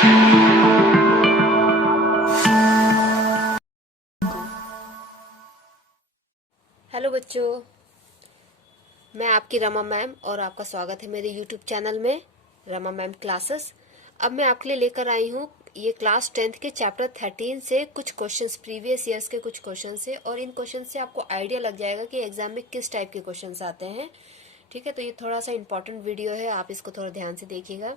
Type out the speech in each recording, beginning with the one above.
Hello बच्चों, मैं आपकी रमा मैम और आपका स्वागत है मेरे यूट्यूब चैनल में रमा मैम क्लासेस। अब मैं आपके लिए लेकर आई हूँ ये क्लास 10th के चैप्टर 13 से कुछ क्वेश्चंस, प्रीवियस ईयर्स के कुछ क्वेश्चंस से, और इन क्वेश्चन से आपको आइडिया लग जाएगा कि एग्जाम में किस टाइप के क्वेश्चंस आते हैं। ठीक है, तो ये थोड़ा सा इंपॉर्टेंट वीडियो है, आप इसको थोड़ा ध्यान से देखिएगा।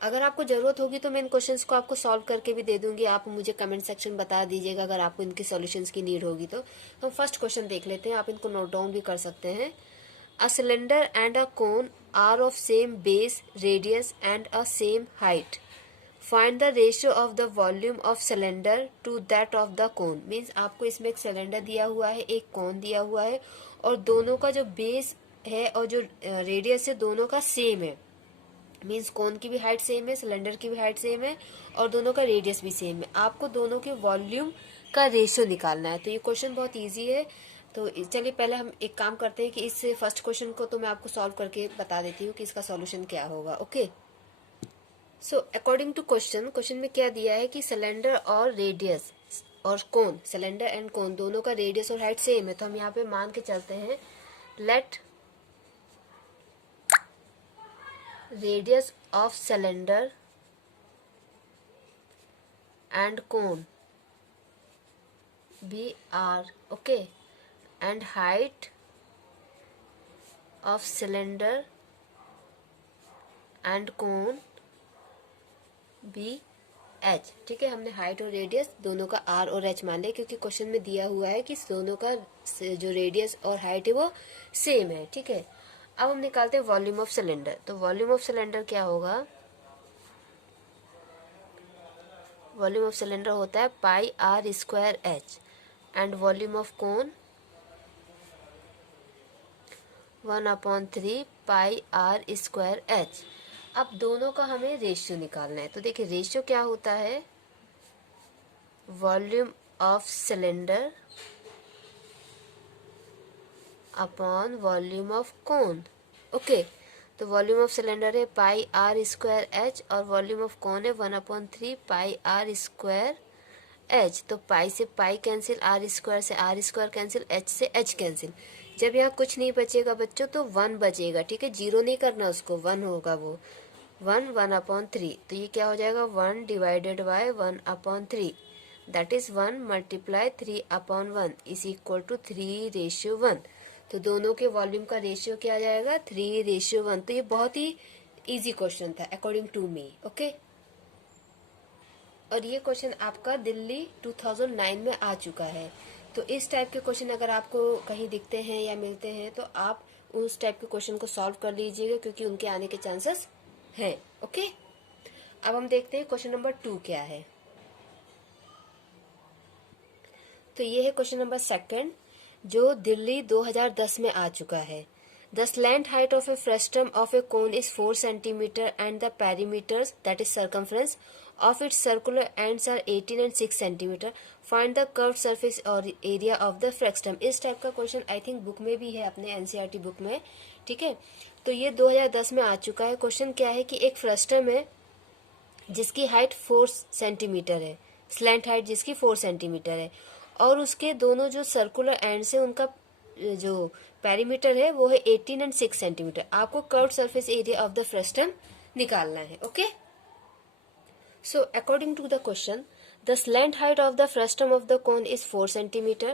अगर आपको जरूरत होगी तो मैं इन क्वेश्चंस को आपको सॉल्व करके भी दे दूंगी, आप मुझे कमेंट सेक्शन बता दीजिएगा अगर आपको इनके सॉल्यूशंस की नीड होगी तो। हम फर्स्ट क्वेश्चन देख लेते हैं, आप इनको नोट डाउन भी कर सकते हैं। A cylinder and a cone are of same base, radius and a same height. Find the ratio of the volume of cylinder to that of the cone. Means आपको इसमें एक सिलेंडर दिया हुआ है, एक कोन दिया हुआ है, और दोनों का जो बेस है और जो रेडियस है दोनों का सेम है। मीन्स कोन की भी हाइट सेम है, सिलेंडर की भी हाइट सेम है, और दोनों का रेडियस भी सेम है। आपको दोनों के वॉल्यूम का रेशियो निकालना है। तो ये क्वेश्चन बहुत इजी है। तो चलिए पहले हम एक काम करते हैं कि इस फर्स्ट क्वेश्चन को तो मैं आपको सॉल्व करके बता देती हूँ कि इसका सॉल्यूशन क्या होगा। Okay, so according to question में क्या दिया है कि सिलेंडर और रेडियस और कोन, सिलेंडर एंड कोन दोनों का रेडियस और हाइट सेम है। तो हम यहाँ पे मान के चलते हैं, late radius of cylinder and cone be r, okay, and height of cylinder and cone be h। ठीक है, हमने हाइट और रेडियस दोनों का r और h मान लिया क्योंकि क्वेश्चन में दिया हुआ है कि दोनों का जो रेडियस और हाइट है वो सेम है। ठीक है, अब हम निकालते हैं वॉल्यूम ऑफ सिलेंडर। तो वॉल्यूम ऑफ सिलेंडर क्या होगा? वॉल्यूम ऑफ सिलेंडर होता है pi r square h, and volume of cone 1/3 pi r square h. अब दोनों का हमें रेशियो निकालना है। तो देखिए रेशियो क्या होता है, volume of cylinder upon volume of cone. Okay, तो वॉल्यूम ऑफ सिलेंडर है पाई आर स्क्वायर एच और वॉल्यूम ऑफ कोन है 1/3 पाई आर स्क्वायर एच। तो पाई से पाई कैंसिल, आर स्क्वायर से आर स्क्वायर कैंसिल, एच से एच कैंसिल। जब यहाँ कुछ नहीं बचेगा बच्चों तो 1 बचेगा। ठीक है, 0 नहीं करना उसको, 1 होगा वो, 1/3। तो ये क्या हो जाएगा, 1 divided by 1/3, that is 1 multiply 3/1 is equal to 3:1। तो दोनों के वॉल्यूम का रेशियो क्या आ जाएगा, 3:1। तो ये बहुत ही इजी क्वेश्चन था अकॉर्डिंग टू मी। ओके, और ये क्वेश्चन आपका दिल्ली 2009 में आ चुका है। तो इस टाइप के क्वेश्चन अगर आपको कहीं दिखते हैं या मिलते हैं तो आप उस टाइप के क्वेश्चन को सॉल्व कर लीजिएगा क्योंकि उनके आने के चांसेस हैं। ओके, अब हम देखते हैं क्वेश्चन नंबर 2 क्या है। तो ये है क्वेश्चन नंबर 2 जो दिल्ली 2010 में आ चुका है। The slant height of A frustum of A cone is 4 centimetre and the perimeters that is circumference of its circular ends are 18 and 6 centimetre. Find the curved surface और एरिया ऑफ द फ्रस्टम। इस type का question I think book में भी है, अपने NCERT book में। ठीक है, तो ये 2010 में आ चुका है। क्वेश्चन क्या है कि एक फ्रस्टम है जिसकी हाइट 4 सेंटीमीटर है, स्लैंट हाइट जिसकी 4 सेंटीमीटर है, और उसके दोनों जो सर्कुलर एंड्स है उनका जो पैरीमीटर है वो है 18 एंड 6 सेंटीमीटर। आपको curved surface area of the frustum निकालना है। Okay, so according to the question, the slant height of the frustum of the cone is 4 centimeter.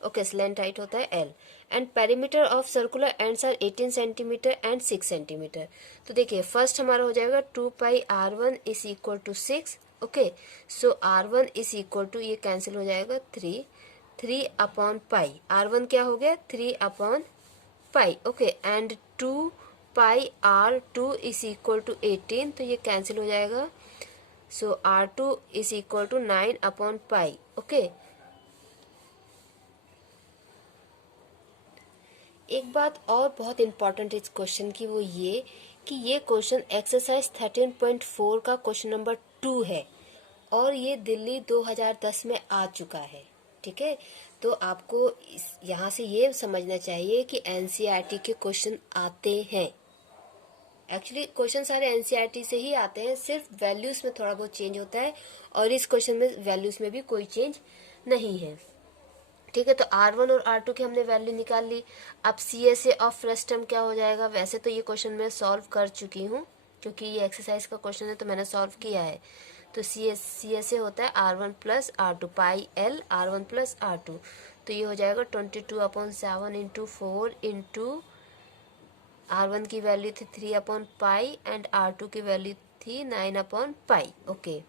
Okay, slant height होता है L, and perimeter of circular ends are 18 centimeter and 6 centimeter. तो देखिए first हमारा हो जाएगा 2 पाई r1 is equal to 6. Okay, so r1 is equal to, ये cancel हो जाएगा 3 अपॉन पाई, r1 क्या हो गया 3 upon pi. Okay, and 2 pi r2 is equal to 18, तो ये कैंसिल हो जाएगा। So R2 is equal to 9 upon pi. Okay. एक बात और बहुत इम्पोर्टेंट इस क्वेश्चन की वो ये कि ये क्वेश्चन एक्सरसाइज 13.4 का क्वेश्चन नंबर 2 है और ये दिल्ली 2010 में आ चुका है। ठीक है, तो आपको यहाँ से ये समझना चाहिए कि एनसीईआरटी के क्वेश्चन आते हैं। एक्चुअली क्वेश्चन सारे एनसीईआरटी से ही आते हैं, सिर्फ वैल्यूज में थोड़ा बहुत चेंज होता है और इस क्वेश्चन में वैल्यूज में भी कोई चेंज नहीं है। ठीक है, तो R1 और R2 की हमने वैल्यू निकाल ली। अब CSA ऑफ फ्रस्टम क्या हो जाएगा? वैसे तो ये क्वेश्चन मैं सॉल्व कर चुकी हूँ क्योंकि ये एक्सरसाइज का क्वेश्चन है तो मैंने सॉल्व किया है। तो CSA होता है R1 प्लस R2 पाई L R1 प्लस R2। तो ये हो जाएगा 22/7 इंटू 4 इंटू R1 की वैल्यू थी 3/पाई एंड R2 की वैल्यू थी 9/पाई। ओके,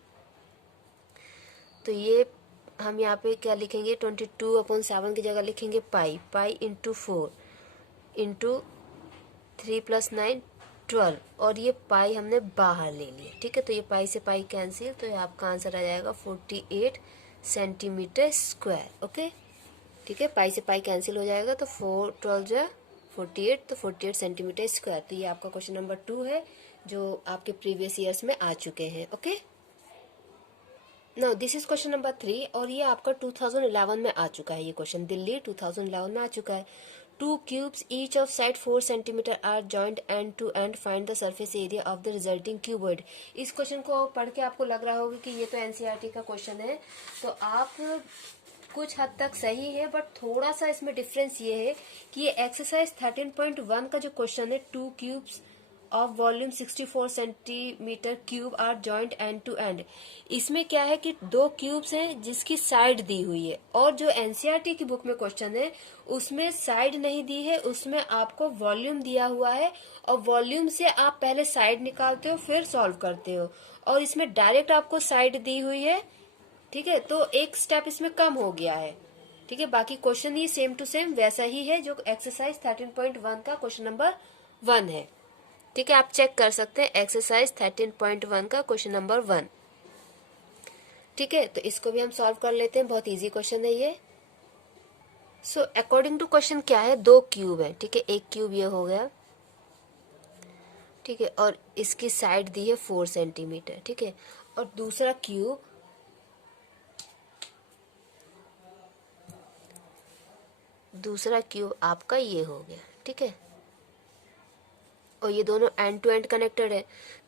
तो ये हम यहाँ पे क्या लिखेंगे? 22/7 की जगह लिखेंगे पाई, पाई इंटू 4 इंटू 3 प्लस 9 12, और ये पाई हमने बाहर ले लिया। ठीक है, तो ये पाई से पाई कैंसिल, तो ये आपका आंसर आ जाएगा 48 सेंटीमीटर स्क्वायर। ओके, ठीक है, पाई से पाई कैंसिल हो जाएगा तो 4 12 जो 48, तो 48 सेंटीमीटर स्क्वायर। तो ये आपका क्वेश्चन नंबर 2 है जो आपके प्रीवियस ईयर्स में आ चुके हैं। Okay, now this is question number 3 और ये आपका 2011 में आ चुका है। ये क्वेश्चन दिल्ली 2011 में आ चुका है। 2 cubes each of side 4 centimeter are joined end to end, find the surface area of the resulting cuboid। इस क्वेश्चन को पढ़ के आपको लग रहा होगा कि ये तो एनसीईआरटी का क्वेश्चन है, तो आप कुछ हद तक सही है, बट थोड़ा सा इसमें डिफरेंस ये है कि ये एक्सरसाइज 13.1 का जो क्वेश्चन है, 2 cubes of volume 64 centimetre cube are joint end to end, इसमें क्या है कि 2 क्यूब्स हैं जिसकी साइड दी हुई है, और जो एनसीईआरटी की बुक में क्वेश्चन है उसमें साइड नहीं दी है, उसमें आपको वॉल्यूम दिया हुआ है और वॉल्यूम से आप पहले साइड निकालते हो फिर सॉल्व करते हो, और इसमें डायरेक्ट आपको साइड दी हुई है। ठीक है, तो एक स्टेप इसमें कम हो गया है। ठीक है, बाकी क्वेश्चन ये सेम टू सेम वैसा ही है जो एक्सरसाइज 13.1 का क्वेश्चन नंबर 1 है। ठीक है, आप चेक कर सकते हैं एक्सरसाइज 13.1 का क्वेश्चन नंबर 1। ठीक है, तो इसको भी हम सॉल्व कर लेते हैं, बहुत इजी क्वेश्चन है ये। सो अकॉर्डिंग टू क्वेश्चन क्या है, 2 क्यूब है। ठीक है, एक क्यूब ये हो गया। ठीक है, और इसकी साइड दी है 4 सेंटीमीटर। ठीक है, और दूसरा क्यूब आपका ये हो गया। ठीक है, और ये दोनों एंड टू एंड कनेक्टेड है,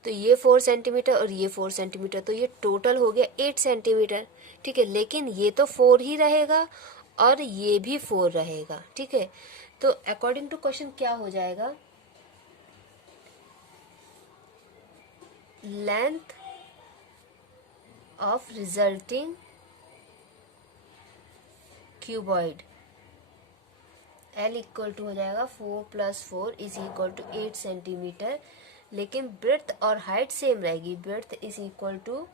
तो ये 4 सेंटीमीटर और ये 4 सेंटीमीटर, तो ये टोटल हो गया 8 सेंटीमीटर। ठीक है, लेकिन ये तो 4 ही रहेगा और ये भी 4 रहेगा। ठीक है, तो अकॉर्डिंग टू क्वेश्चन क्या हो जाएगा, length of resulting cuboid L equal to हो जाएगा 4 + 4 इज इक्वल टू 8 सेंटीमीटर, लेकिन ब्रेड्थ और हाइट सेम रहेगी। Breadth is equal to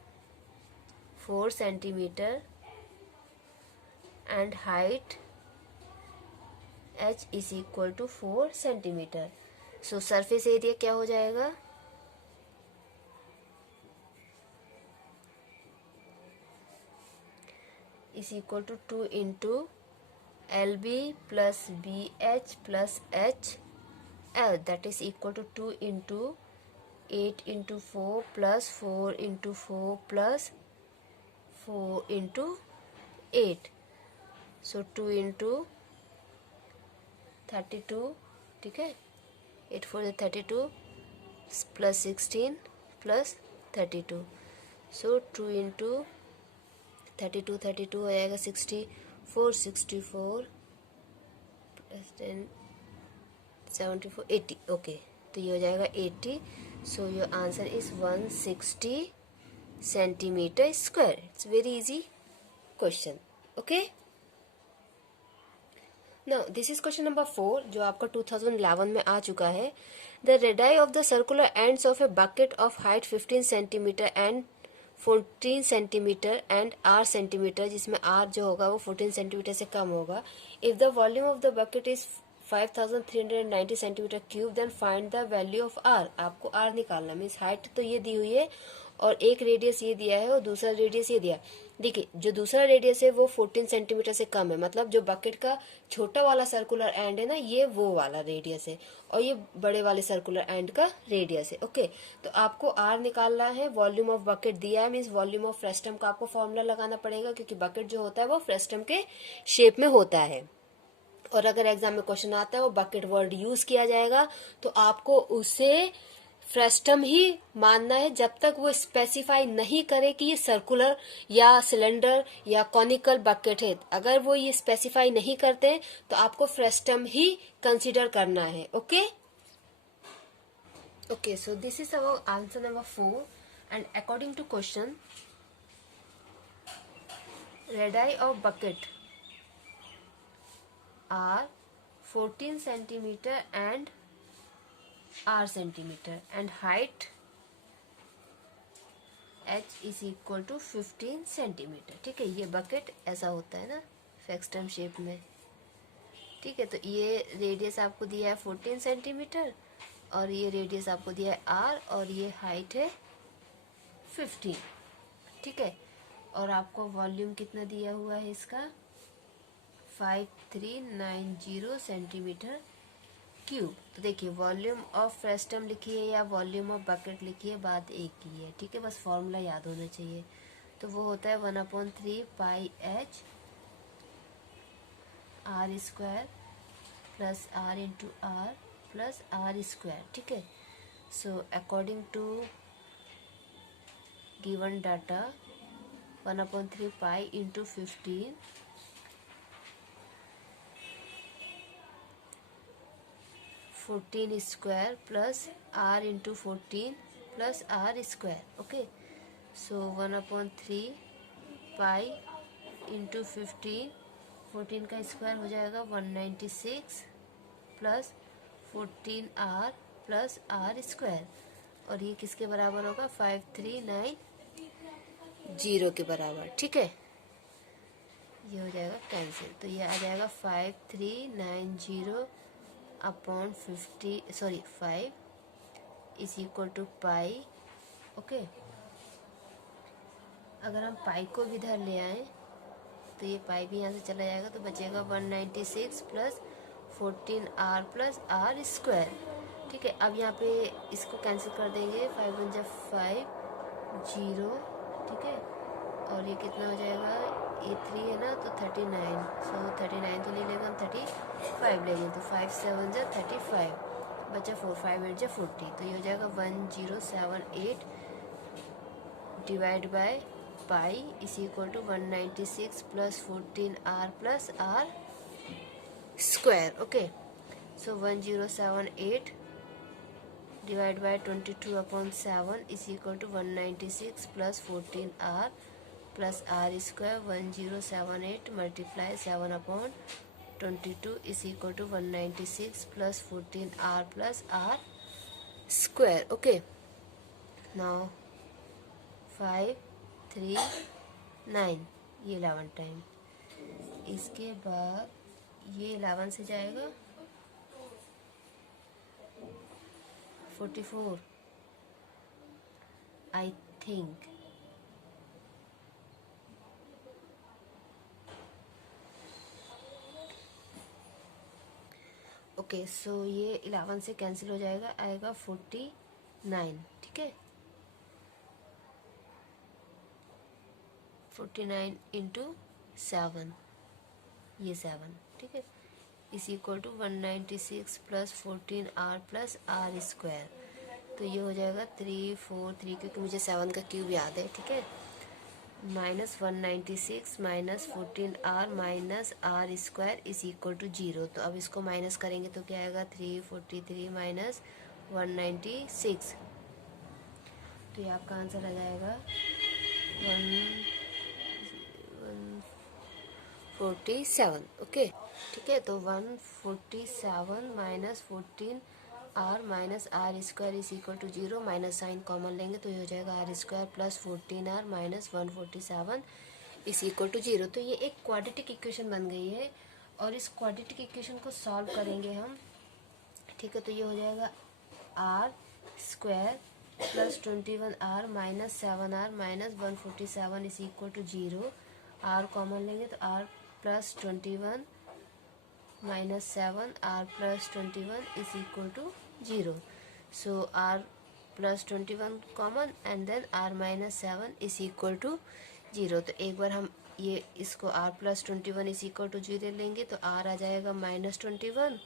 4 centimetre and height h is equal to 4 centimetre. So surface area क्या हो जाएगा, is equal to 2 into LB plus BH plus HL, that is equal to 2 into 8 into 4 plus 4 into 4 plus 4 into 8. So 2 into 32, ठीक है, 8 4 is 32 plus 16 plus 32. So 2 into 32 हो जाएगा 64 plus 10 74 80। Okay, तो ये हो जाएगा 80। So your answer is 160 centimetre square. It's very easy question. Okay, now this is question number 4 जो आपका 2011 में आ चुका है। The radii of the circular ends of a bucket of height 15 centimetre and 14 centimetre and R centimetre, जिसमें R जो होगा वो 14 centimetre से कम होगा। If the volume of the bucket is 5390 centimetre cube, then find the value of R। आपको R निकालना, means height तो ये दी हुई है और एक रेडियस ये दिया है और दूसरा रेडियस ये दिया। देखिए, जो दूसरा रेडियस है वो 14 सेंटीमीटर से कम है, मतलब जो बकेट का छोटा वाला सर्कुलर एंड है ना, ये वो वाला रेडियस है और ये बड़े वाले सर्कुलर एंड का रेडियस है। ओके, तो आपको आर निकालना है। वॉल्यूम ऑफ बकेट दिया है, मीन्स वॉल्यूम ऑफ फ्रेस्टम का आपको फॉर्मूला लगाना पड़ेगा, क्योंकि बकेट जो होता है वो फ्रेस्टम के शेप में होता है। और अगर एग्जाम में क्वेश्चन आता है वो बकेट वर्ड यूज किया जाएगा, तो आपको उसे फ्रेस्टम ही मानना है जब तक वो स्पेसिफाई नहीं करे कि ये सर्कुलर या सिलेंडर या कॉनिकल बकेट है। अगर वो ये स्पेसिफाई नहीं करते तो आपको फ्रेस्टम ही कंसीडर करना है। Okay okay, so this is our answer number 4 and according to question, radii of bucket are 14 centimeter and r centimeter and height h is equal to 15 centimeter। ठीक है, ये बकेट ऐसा होता है ना फ्रेस्टम शेप में। ठीक है, तो ये रेडियस आपको दिया है 14 सेंटीमीटर और ये रेडियस आपको दिया है r और ये हाइट है 15। ठीक है, और आपको वॉल्यूम कितना दिया हुआ है इसका 5390 सेंटीमीटर क्यूब। तो देखिए वॉल्यूम ऑफ फ्रेस्टम लिखिए या वॉल्यूम ऑफ बकेट लिखिए, बात एक ही है। ठीक है, बस फॉर्मूला याद होना चाहिए। तो वो होता है 1/3 pi h r square plus r into r plus r square. ठीक है, so according to given data 1/3 pi into 15 14 square plus r into 14 plus r square. Okay, so 1/3 pi into 15 का स्क्वायर हो जाएगा 196 plus 14r plus r square, और ये किसके बराबर होगा 5390 के बराबर। ठीक है, ये हो जाएगा कैंसिल, तो ये आ जाएगा 5390 upon 5 is equal to pi. Okay, अगर हम पाई को भी इधर ले आए तो ये पाई भी यहाँ से चला जाएगा, तो बचेगा 196 plus 14r plus r square. ठीक है, अब यहाँ पे इसको कैंसिल कर देंगे, 5 1 जा 5 0। ठीक है, और ये कितना हो जाएगा, ये 3 है ना, तो 39, सो 39 तो नहीं लेंगे हम, 35 लेंगे, तो 5 7 जा 35 बचा 4, 5 8 जा 40, तो ये हो जाएगा 1078 divide by pi is equal to 196 plus 14r plus r square. Okay, so 1078 divide by 22/7 is equal to 196 plus 14r plus r square. 1078 multiply 7/22 is equal to 196 plus 14r plus r square. Okay, now 5 3 9, ये 11 time, इसके बाद ये 11 से जाएगा 44 I think. Okay, सो ये 11 से cancel हो जाएगा, आएगा 49। ठीक है, 49 इंटू 7, ये 7। ठीक है, is equal to 196 plus 14r plus r square, तो ये हो जाएगा 343, क्योंकि मुझे 7 का क्यूब याद है। ठीक है, minus 196 minus 14r minus r square is equal to 0। तो अब इसको माइनस करेंगे तो क्या आएगा, 343 माइनस 196, तो ये आपका आंसर आ जाएगा 147। ओके, ठीक है, तो 147 minus 14r minus r square is equal to 0, minus sine common लेंगे तो ये हो जाएगा r square plus 14r minus 147 is equal to 0। तो ये एक क्वाड्रेटिक इक्वेशन बन गई है, और इस क्वाड्रेटिक इक्वेशन को सॉल्व करेंगे हम। ठीक है, तो ये हो जाएगा r square plus 21r minus 7r minus 147 is equal to 0। r common लेंगे तो r plus 21 minus 7r plus 21 is equal to 0। So r plus 21 common and then r minus 7 is equal to 0। तो एक बार हम ये इसको r plus 21 is equal to 0 लेंगे तो r आ जाएगा -21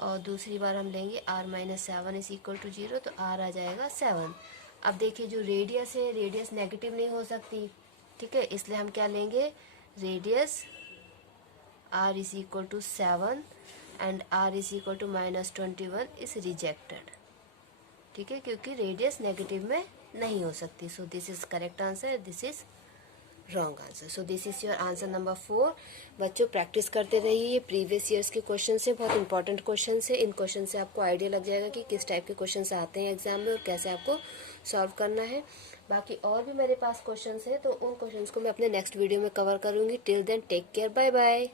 और दूसरी बार हम लेंगे r minus 7 is equal to 0, तो r आ जाएगा 7। अब देखिए जो रेडियस है, रेडियस नेगेटिव नहीं हो सकती, ठीक है, इसलिए हम क्या लेंगे, radius r is equal to 7 and r is equal to minus 21 is rejected, ठीक है, क्योंकि रेडियस नेगेटिव में नहीं हो सकती। So this is correct answer, this is wrong answer. So this is your answer number 4। बच्चों प्रैक्टिस करते रहिए, ये प्रीवियस ईयर्स के क्वेश्चन से, बहुत इंपॉर्टेंट क्वेश्चन है। इन क्वेश्चन से आपको आइडिया लग जाएगा कि किस टाइप के क्वेश्चन आते हैं एग्जाम में और कैसे आपको सॉल्व करना है। बाकी और भी मेरे पास क्वेश्चन है, तो उन क्वेश्चन को मैं अपने नेक्स्ट वीडियो में कवर करूंगी। Till then take care, bye bye.